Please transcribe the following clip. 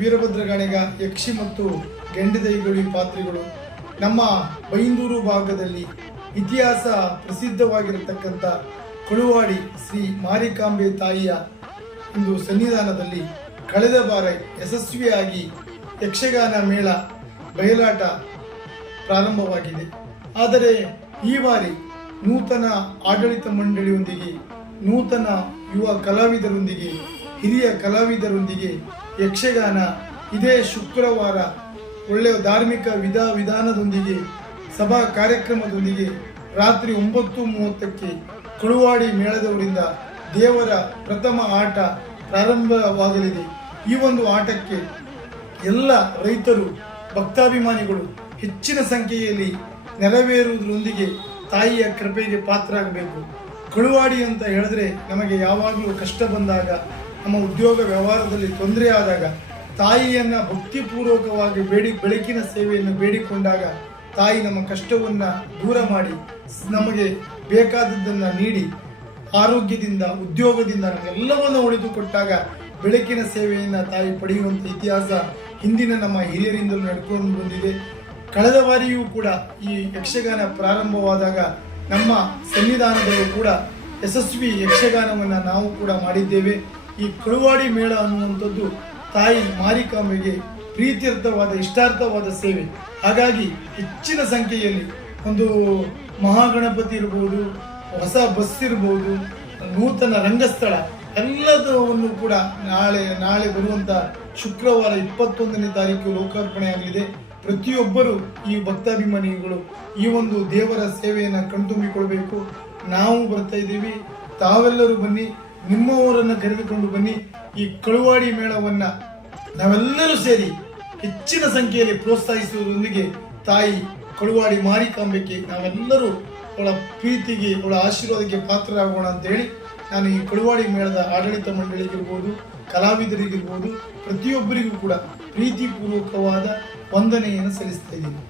ವೀರಭದ್ರಗಾಣಿಗ ಯಕ್ಷಿ ಮತ್ತು ಗೆಂಡದೈಗುಳಿ ಪಾತ್ರೆಗಳು ನಮ್ಮ ಬೈಂದೂರು ಭಾಗದಲ್ಲಿ ಇತಿಹಾಸ ಪ್ರಸಿದ್ಧವಾಗಿರತಕ್ಕಂಥ ಕೊಳುವಾಡಿ ಶ್ರೀ ಮಾರಿಕಾಂಬೆ ತಾಯಿಯ ಒಂದು ಸನ್ನಿಧಾನದಲ್ಲಿ ಕಳೆದ ಬಾರಿ ಯಶಸ್ವಿಯಾಗಿ ಯಕ್ಷಗಾನ ಮೇಳ ಬಯಲಾಟ ಪ್ರಾರಂಭವಾಗಿದೆ. ಆದರೆ ಈ ಬಾರಿ ನೂತನ ಆಡಳಿತ ಮಂಡಳಿಯೊಂದಿಗೆ, ನೂತನ ಯುವ ಕಲಾವಿದರೊಂದಿಗೆ, ಹಿರಿಯ ಕಲಾವಿದರೊಂದಿಗೆ ಯಕ್ಷಗಾನ ಇದೇ ಶುಕ್ರವಾರ ಒಳ್ಳೆಯ ಧಾರ್ಮಿಕ ವಿಧಾನದೊಂದಿಗೆ ಸಭಾ ಕಾರ್ಯಕ್ರಮದೊಂದಿಗೆ ರಾತ್ರಿ 9:30ಕ್ಕೆ ಕೊಳುವಾಡಿ ಮೇಳದವರಿಂದ ದೇವರ ಪ್ರಥಮ ಆಟ ಪ್ರಾರಂಭವಾಗಲಿದೆ. ಈ ಒಂದು ಆಟಕ್ಕೆ ಎಲ್ಲ ರೈತರು, ಭಕ್ತಾಭಿಮಾನಿಗಳು ಹೆಚ್ಚಿನ ಸಂಖ್ಯೆಯಲ್ಲಿ ನೆರವೇರುವುದರೊಂದಿಗೆ ತಾಯಿಯ ಕೃಪೆಗೆ ಪಾತ್ರರಾಗಬೇಕು. ಕೊಳುವಾಡಿ ಅಂತ ಹೇಳಿದ್ರೆ ನಮಗೆ ಯಾವಾಗಲೂ ಕಷ್ಟ ಬಂದಾಗ, ನಮ್ಮ ಉದ್ಯೋಗ ವ್ಯವಹಾರದಲ್ಲಿ ತೊಂದರೆ ಆದಾಗ ತಾಯಿಯನ್ನು ಭಕ್ತಿಪೂರ್ವಕವಾಗಿ ಬೆಳಕಿನ ಸೇವೆಯನ್ನು ಬೇಡಿಕೊಂಡಾಗ ತಾಯಿ ನಮ್ಮ ಕಷ್ಟವನ್ನು ದೂರ ಮಾಡಿ ನಮಗೆ ಬೇಕಾದದ್ದನ್ನು ನೀಡಿ ಆರೋಗ್ಯದಿಂದ, ಉದ್ಯೋಗದಿಂದ ನಮ್ಮೆಲ್ಲವನ್ನು ಉಳಿದುಕೊಟ್ಟಾಗ ಬೆಳಕಿನ ಸೇವೆಯನ್ನು ತಾಯಿ ಪಡೆಯುವಂಥ ಇತಿಹಾಸ ಹಿಂದಿನ ನಮ್ಮ ಹಿರಿಯರಿಂದಲೂ ನಡ್ಕೊಂಡು ಬಂದಿದೆ. ಕಳೆದ ಬಾರಿಯೂ ಕೂಡ ಈ ಯಕ್ಷಗಾನ ಪ್ರಾರಂಭವಾದಾಗ ನಮ್ಮ ಸನ್ನಿಧಾನದಲ್ಲೂ ಕೂಡ ಯಶಸ್ವಿ ಯಕ್ಷಗಾನವನ್ನು ನಾವು ಕೂಡ ಮಾಡಿದ್ದೇವೆ. ಈ ಕೊಳುವಾಡಿ ಮೇಳ ಅನ್ನುವಂಥದ್ದು ತಾಯಿ ಮಾರಿಕಾಂಬೆಗೆ ಪ್ರೀತ್ಯರ್ಥವಾದ, ಇಷ್ಟಾರ್ಥವಾದ ಸೇವೆ. ಹಾಗಾಗಿ ಹೆಚ್ಚಿನ ಸಂಖ್ಯೆಯಲ್ಲಿ ಒಂದು ಮಹಾಗಣಪತಿ ಇರ್ಬೋದು, ಹೊಸ ಬಸ್ ಇರ್ಬೋದು, ನೂತನ ರಂಗಸ್ಥಳ ಎಲ್ಲದನ್ನು ಕೂಡ ನಾಳೆ ಬರುವಂಥ ಶುಕ್ರವಾರ 21ನೇ ತಾರೀಕು ಲೋಕಾರ್ಪಣೆ ಆಗಲಿದೆ. ಪ್ರತಿಯೊಬ್ಬರು ಈ ಭಕ್ತಾಭಿಮಾನಿಗಳು ಈ ಒಂದು ದೇವರ ಸೇವೆಯನ್ನು ಕಣ್ತುಂಬಿಕೊಳ್ಬೇಕು. ನಾವು ಬರ್ತಾ ಇದ್ದೀವಿ, ತಾವೆಲ್ಲರೂ ಬನ್ನಿ, ನಿಮ್ಮವರನ್ನು ಕರೆದುಕೊಂಡು ಬನ್ನಿ. ಈ ಕೊಳುವಾಡಿ ಮೇಳವನ್ನು ನಾವೆಲ್ಲರೂ ಸೇರಿ ಹೆಚ್ಚಿನ ಸಂಖ್ಯೆಯಲ್ಲಿ ಪ್ರೋತ್ಸಾಹಿಸುವುದರೊಂದಿಗೆ ತಾಯಿ ಕೊಳುವಾಡಿ ಮಾರಿಕಾಂಬೆಗೆ ನಾವೆಲ್ಲರೂ ಅವಳ ಪ್ರೀತಿಗೆ, ಅವಳ ಆಶೀರ್ವಾದಕ್ಕೆ ಪಾತ್ರರಾಗೋಣ ಅಂತ ಹೇಳಿ ನಾನು ಈ ಕೊಳುವಾಡಿ ಮೇಳದ ಆಡಳಿತ ಮಂಡಳಿಗಿರ್ಬೋದು, ಕಲಾವಿದರಿಗಿರ್ಬೋದು, ಪ್ರತಿಯೊಬ್ಬರಿಗೂ ಕೂಡ ಪ್ರೀತಿಪೂರ್ವಕವಾದ ವಂದನೆಯನ್ನು ಸಲ್ಲಿಸ್ತಾ ಇದ್ದೀನಿ.